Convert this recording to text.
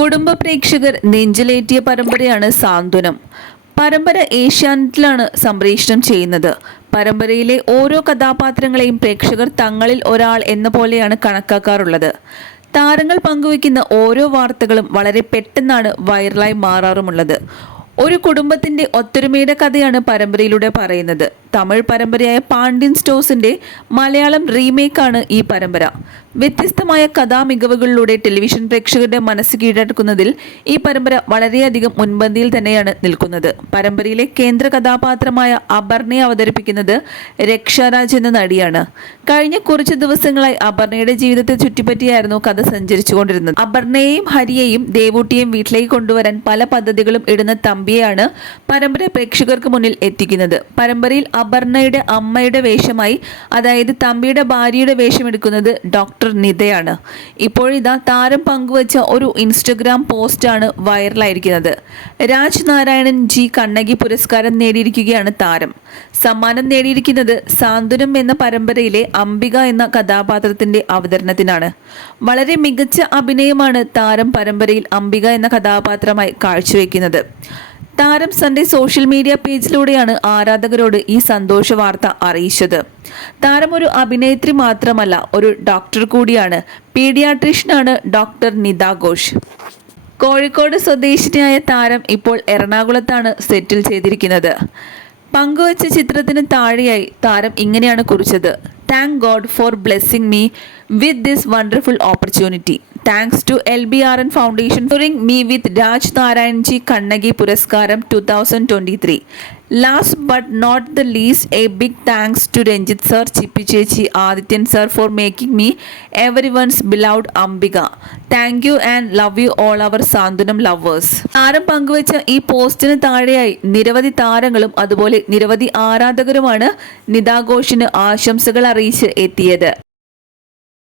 കുടുംബ പ്രേക്ഷകർ നെഞ്ചിലേറ്റിയ പരമ്പരയാണ് സാന്ത്വനം. പരമ്പര ഏഷ്യാനെറ്റിലാണ് സംപ്രേഷണം ചെയ്യുന്നത്. പരമ്പരയിലെ ഓരോ കഥാപാത്രങ്ങളെയും പ്രേക്ഷകർ തങ്ങളിൽ ഒരാൾ എന്ന പോലെയാണ് കണക്കാക്കാറുള്ളത്. താരങ്ങൾ പങ്കുവയ്ക്കുന്ന ഓരോ വാർത്തകളും വളരെ പെട്ടെന്നാണ് വൈറലായി മാറാറുമുള്ളത്. ഒരു കുടുംബത്തിന്റെ ഒത്തൊരുമയുടെ കഥയാണ് പരമ്പരയിലൂടെ പറയുന്നത്. തമിഴ് പരമ്പരയായ പാണ്ഡ്യൻ സ്റ്റോസിന്റെ മലയാളം റീമേക്കാണ് ഈ പരമ്പര. വ്യത്യസ്തമായ കഥാമികവുകളിലൂടെ ടെലിവിഷൻ പ്രേക്ഷകരുടെ മനസ്സ് കീഴടക്കുന്നതിൽ ഈ പരമ്പര വളരെയധികം മുൻപന്തിയിൽ തന്നെയാണ് നിൽക്കുന്നത്. പരമ്പരയിലെ കേന്ദ്ര കഥാപാത്രമായ അപർണയെ അവതരിപ്പിക്കുന്നത് രക്ഷാരാജ് എന്ന നടിയാണ്. കഴിഞ്ഞ കുറച്ച് ദിവസങ്ങളായി അപർണയുടെ ജീവിതത്തെ ചുറ്റിപ്പറ്റിയായിരുന്നു കഥ സഞ്ചരിച്ചുകൊണ്ടിരുന്നത്. അപർണയെയും ഹരിയെയും ദേവൂട്ടിയെയും വീട്ടിലേക്ക് കൊണ്ടുവരാൻ പല പദ്ധതികളും ഇടുന്ന തമ്പിയെയാണ് പരമ്പര പ്രേക്ഷകർക്ക് മുന്നിൽ എത്തിക്കുന്നത്. പരമ്പരയിൽ അപർണയുടെ അമ്മയുടെ വേഷമായി അതായത് തമ്പിയുടെ ഭാര്യയുടെ വേഷം എടുക്കുന്നത് ഡോക്ടർ നിതയാണ്. ഇപ്പോഴിതാ താരം പങ്കുവച്ച ഒരു ഇൻസ്റ്റഗ്രാം പോസ്റ്റാണ് വൈറലായിരിക്കുന്നത്. രാജ് നാരായണൻ ജി കണ്ണകി പുരസ്കാരം നേടിയിരിക്കുകയാണ് താരം. സമ്മാനം നേടിയിരിക്കുന്നത് സാന്ത്വനം എന്ന പരമ്പരയിലെ അംബിക എന്ന കഥാപാത്രത്തിന്റെ അവതരണത്തിനാണ്. വളരെ മികച്ച അഭിനയമാണ് താരം പരമ്പരയിൽ അംബിക എന്ന കഥാപാത്രമായി കാഴ്ചവെക്കുന്നത്. താരം തന്റെ സോഷ്യൽ മീഡിയ പേജിലൂടെയാണ് ആരാധകരോട് ഈ സന്തോഷ വാർത്ത അറിയിച്ചത്. താരം ഒരു അഭിനേത്രി മാത്രമല്ല ഒരു ഡോക്ടർ കൂടിയാണ്. പീഡിയാട്രീഷ്യനാണ് ഡോക്ടർ നിത ഘോഷ്. കോഴിക്കോട് സ്വദേശിനിയായ താരം ഇപ്പോൾ എറണാകുളത്താണ് സെറ്റിൽ ചെയ്തിരിക്കുന്നത്. പങ്കുവച്ച ചിത്രത്തിന് താഴെയായി താരം ഇങ്ങനെയാണ് കുറിച്ചത്. Thank God for blessing me with this wonderful opportunity thanks to L B R N foundation for honouring me with Raj Narayanji Kannaki പുരസ്കാരം two thousand twenty three last but not the least a big thanks to Ranjith sir Chippi ചേച്ചി Adithyan sir for making me everyone's beloved Ambika thank you and love you all our Santhwanam lovers താരം പങ്കുവച്ച ഈ പോസ്റ്റിന് താഴെയായി നിരവധി താരങ്ങളും അതുപോലെ നിരവധി ആരാധകരുമാണ് നിതാഘോഷിന് ആശംസകൾ അറിയിച്ച് എത്തിയത്.